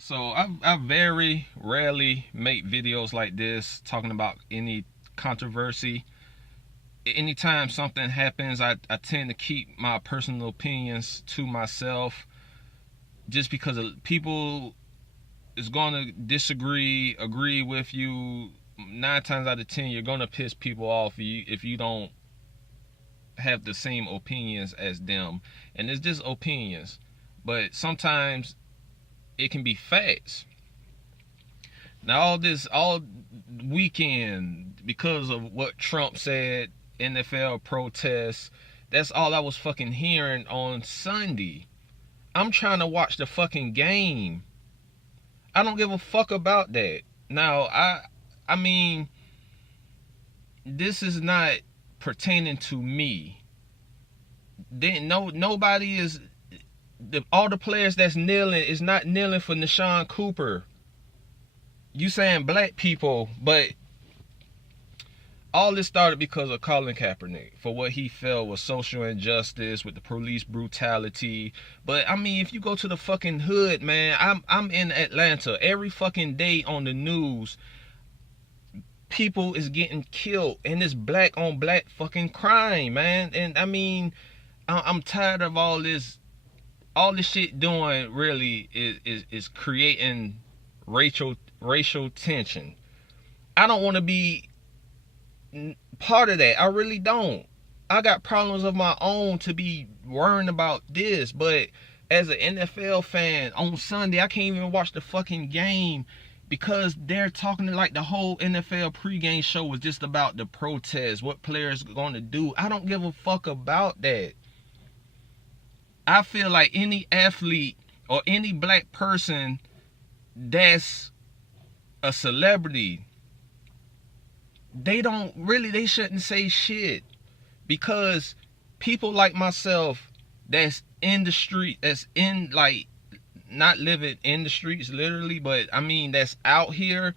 So I very rarely make videos like this talking about any controversy. Anytime something happens, I tend to keep my personal opinions to myself, just because people is going to disagree, agree with you. 9 times out of 10, you're going to piss people off if you don't have the same opinions as them. And it's just opinions. But sometimes it can be facts. Now all weekend, because of what Trump said, NFL protests, that's all I was fucking hearing on Sunday. I'm trying to watch the fucking game. I don't give a fuck about that. Now, I mean, this is not pertaining to me. Nobody is, all the players that's kneeling is not kneeling for Nashawn Cooper. You saying black people, but all this started because of Colin Kaepernick, for what he felt was social injustice with the police brutality. But I mean, if you go to the fucking hood, man, I'm in Atlanta every fucking day on the news. People is getting killed, and it's black on black fucking crime, man. And I mean, I'm tired of all this. All this shit doing really is creating racial tension. I don't want to be part of that. I really don't. I got problems of my own to be worrying about this. But as an NFL fan, on Sunday I can't even watch the fucking game because they're talking like the whole NFL pregame show was just about the protest, what players are going to do. I don't give a fuck about that. I feel like any athlete or any black person that's a celebrity, they shouldn't say shit, because people like myself that's in the street, that's in, like, not living in the streets literally, but I mean that's out here,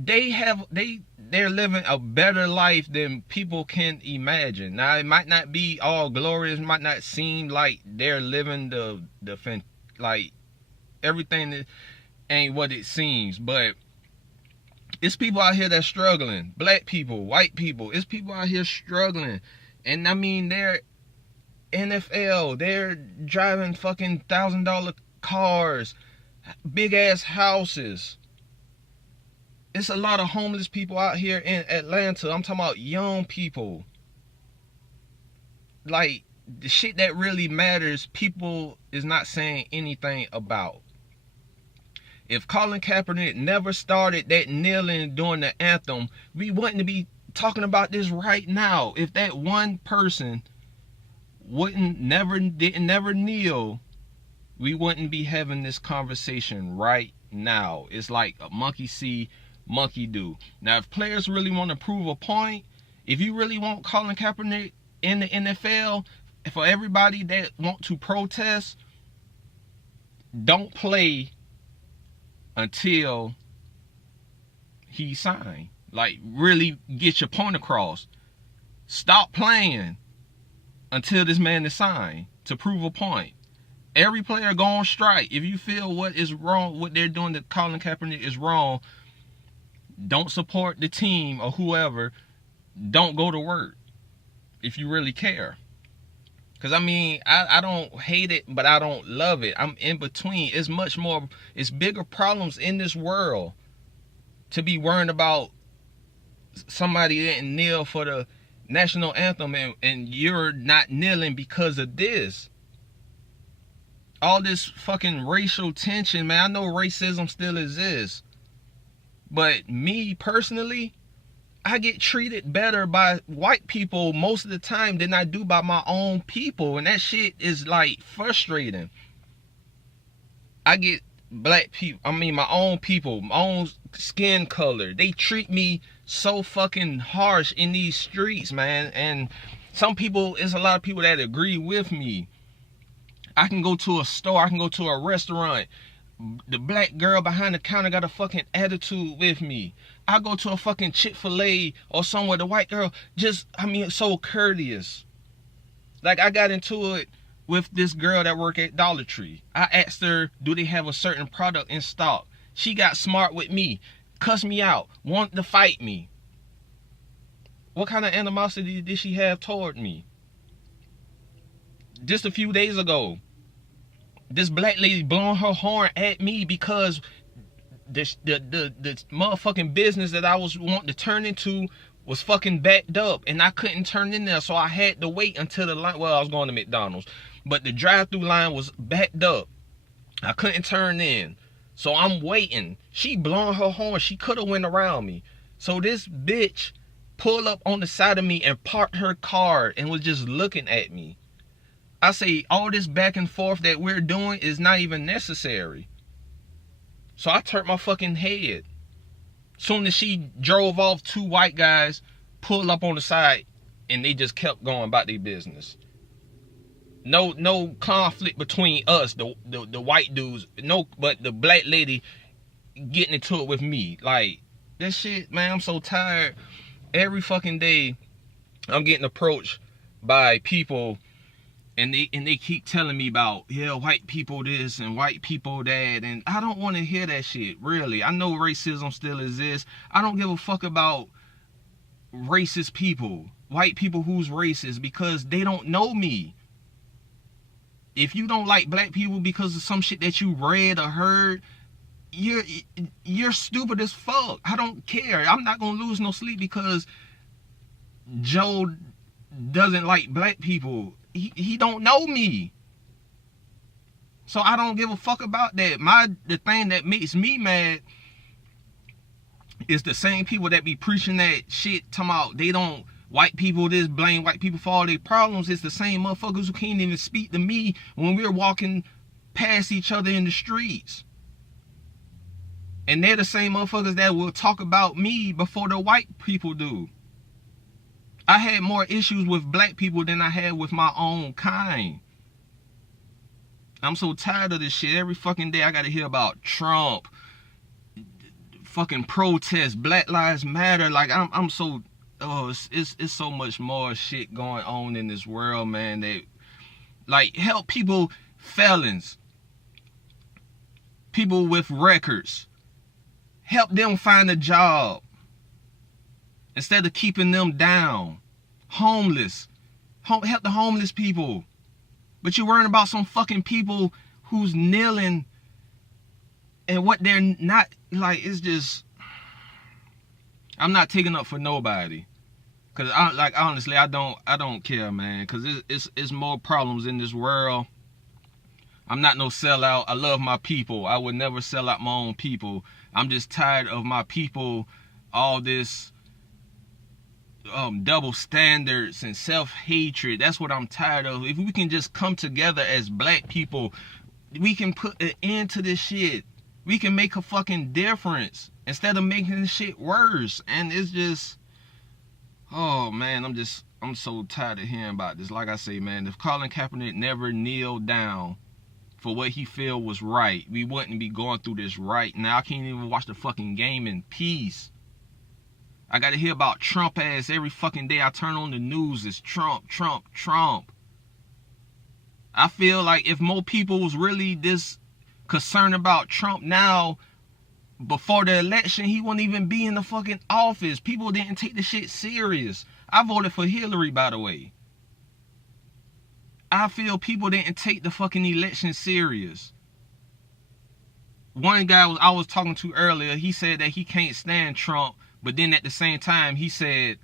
they're living a better life than people can imagine. Now it might not be all glorious, might not seem like they're living the like everything that ain't what it seems, but it's people out here that's struggling. Black people, white people, it's people out here struggling. And I mean, they're NFL, they're driving fucking $1,000 cars, big ass houses. It's a lot of homeless people out here in Atlanta. I'm talking about young people. Like, the shit that really matters, people is not saying anything about. If Colin Kaepernick never started that kneeling during the anthem, we wouldn't be talking about this right now. If that one person didn't never kneel, we wouldn't be having this conversation right now. It's like a monkey see, monkey do. Now, if players really want to prove a point, if you really want Colin Kaepernick in the NFL, for everybody that want to protest, don't play until he signed. Like, really get your point across. Stop playing until this man is signed to prove a point. Every player go on strike. If you feel what is wrong, what they're doing to Colin Kaepernick is wrong, don't support the team or whoever. Don't go to work if you really care. Because I mean, I don't hate it, but I don't love it. I'm in between. It's bigger problems in this world to be worrying about somebody didn't kneel for the national anthem and you're not kneeling because of this. All this fucking racial tension, man. I know racism still exists. But me personally, I get treated better by white people most of the time than I do by my own people. And that shit is like frustrating. I get black people, my own people, my own skin color. They treat me so fucking harsh in these streets, man. And it's a lot of people that agree with me. I can go to a store, I can go to a restaurant. The black girl behind the counter got a fucking attitude with me. I go to a fucking Chick-fil-A or somewhere, the white girl so courteous. Like, I got into it with this girl that work at Dollar Tree. I asked her, do they have a certain product in stock? She got smart with me, cussed me out, wanted to fight me. What kind of animosity did she have toward me? Just a few days ago, this black lady blowing her horn at me because the motherfucking business that I was wanting to turn into was fucking backed up, and I couldn't turn in there, so I had to wait until the line. Well, I was going to McDonald's, but the drive-through line was backed up. I couldn't turn in, so I'm waiting. She blowing her horn. She could have went around me. So this bitch pulled up on the side of me and parked her car and was just looking at me. I say all this back and forth that we're doing is not even necessary. So I turned my fucking head. Soon as she drove off, 2 white guys pulled up on the side and they just kept going about their business. No conflict between us, the white dudes, but the black lady getting into it with me. Like, that shit, man, I'm so tired. Every fucking day I'm getting approached by people and they keep telling me about, yeah, white people this and white people that, and I don't want to hear that shit, really. I know racism still exists. I don't give a fuck about racist people, white people who's racist, because they don't know me. If you don't like black people because of some shit that you read or heard, you're stupid as fuck. I don't care. I'm not gonna lose no sleep because Joe doesn't like black people. He don't know me. So I don't give a fuck about that. The thing that makes me mad is the same people that be preaching that shit, talking about they don't, white people this, blame white people for all their problems. It's the same motherfuckers who can't even speak to me when we're walking past each other in the streets. And they're the same motherfuckers that will talk about me before the white people do. I had more issues with black people than I had with my own kind. I'm so tired of this shit. Every fucking day I gotta hear about Trump, fucking protests, Black Lives Matter. Like, I'm so, it's so much more shit going on in this world, man. That, like, help people, felons, people with records. Help them find a job instead of keeping them down. Homeless. Help the homeless people. But you're worrying about some fucking people who's kneeling and what they're not, like, it's just, I'm not taking up for nobody. Cause honestly, I don't care, man. Cause it's more problems in this world. I'm not no sellout. I love my people. I would never sell out my own people. I'm just tired of my people, all this double standards and self-hatred. That's what I'm tired of. If we can just come together as black people, we can put an end to this shit. We can make a fucking difference instead of making this shit worse. And it's just, oh man, I'm so tired of hearing about this. Like I say, man, if Colin Kaepernick never kneeled down for what he felt was right, we wouldn't be going through this right now. I can't even watch the fucking game in peace. I gotta hear about Trump ass every fucking day I turn on the news. It's Trump, Trump, Trump. I feel like if more people was really this concerned about Trump now, before the election, he wouldn't even be in the fucking office. People didn't take the shit serious. I voted for Hillary, by the way. I feel people didn't take the fucking election serious. One guy I was talking to earlier, he said that he can't stand Trump, but then at the same time, he said,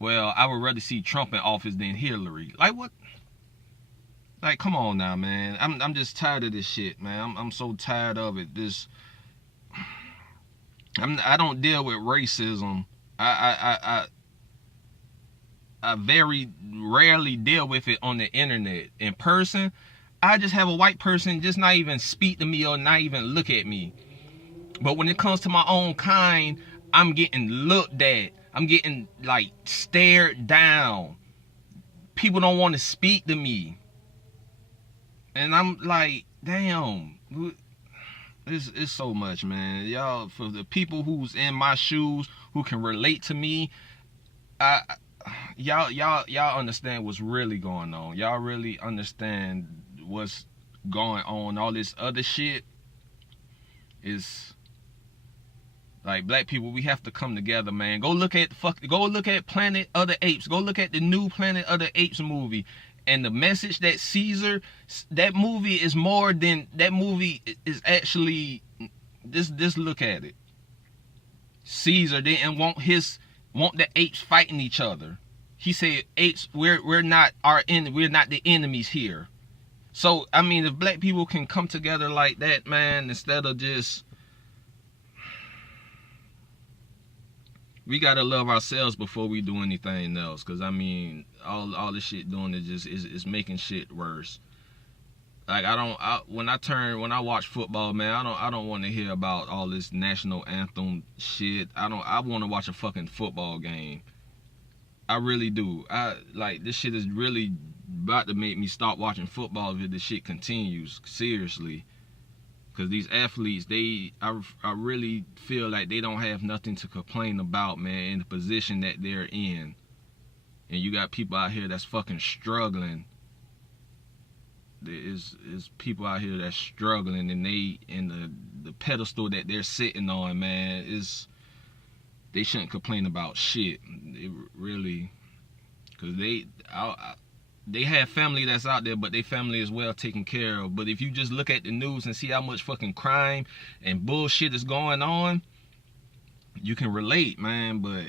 well, I would rather see Trump in office than Hillary. Like, what? Like, come on now, man. I'm just tired of this shit, man. I'm so tired of it. I don't deal with racism. I very rarely deal with it on the internet. In person, I just have a white person just not even speak to me or not even look at me. But when it comes to my own kind, I'm getting looked at. I'm getting, like, stared down. People don't want to speak to me. And I'm like, damn. It's so much, man. Y'all, for the people who's in my shoes, who can relate to me, y'all understand what's really going on. Y'all really understand what's going on. All this other shit is like, black people, we have to come together, man. Go look at Planet of the Apes. Go look at the new Planet of the Apes movie. And the message that Caesar, that movie is more than, that movie is actually, just look at it. Caesar didn't want the apes fighting each other. He said, apes, we're not the enemies here. So, I mean, if black people can come together like that, man, instead of just, we gotta love ourselves before we do anything else. Cause I mean, all this shit doing is making shit worse. Like, when I watch football, man, I don't want to hear about all this national anthem shit. I want to watch a fucking football game. I really do. This shit is really about to make me stop watching football if this shit continues. Seriously. Because these athletes, I really feel like they don't have nothing to complain about, man, in the position that they're in. And you got people out here that's fucking struggling. There is people out here that's struggling, and the pedestal that they're sitting on, man, they shouldn't complain about shit. They really, because they have family that's out there, but their family is well taken care of. But if you just look at the news and see how much fucking crime and bullshit is going on, you can relate, man. But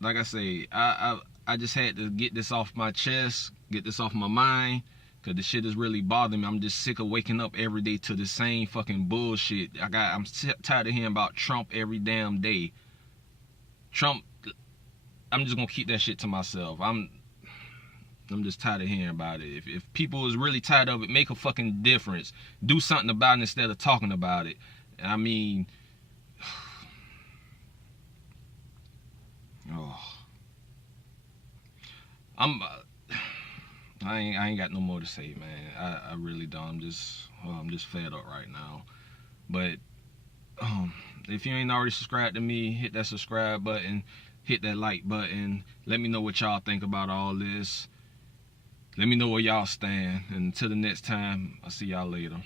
like I say, I just had to get this off my chest, get this off my mind, because the shit is really bothering me. I'm just sick of waking up every day to the same fucking bullshit. I'm tired of hearing about Trump every damn day. Trump, I'm just gonna keep that shit to myself. I'm just tired of hearing about it. If people is really tired of it, make a fucking difference. Do something about it instead of talking about it. I mean, I ain't got no more to say, man. I really don't. I'm just fed up right now. But if you ain't already subscribed to me, hit that subscribe button, hit that like button. Let me know what y'all think about all this. Let me know where y'all stand. And until the next time, I'll see y'all later.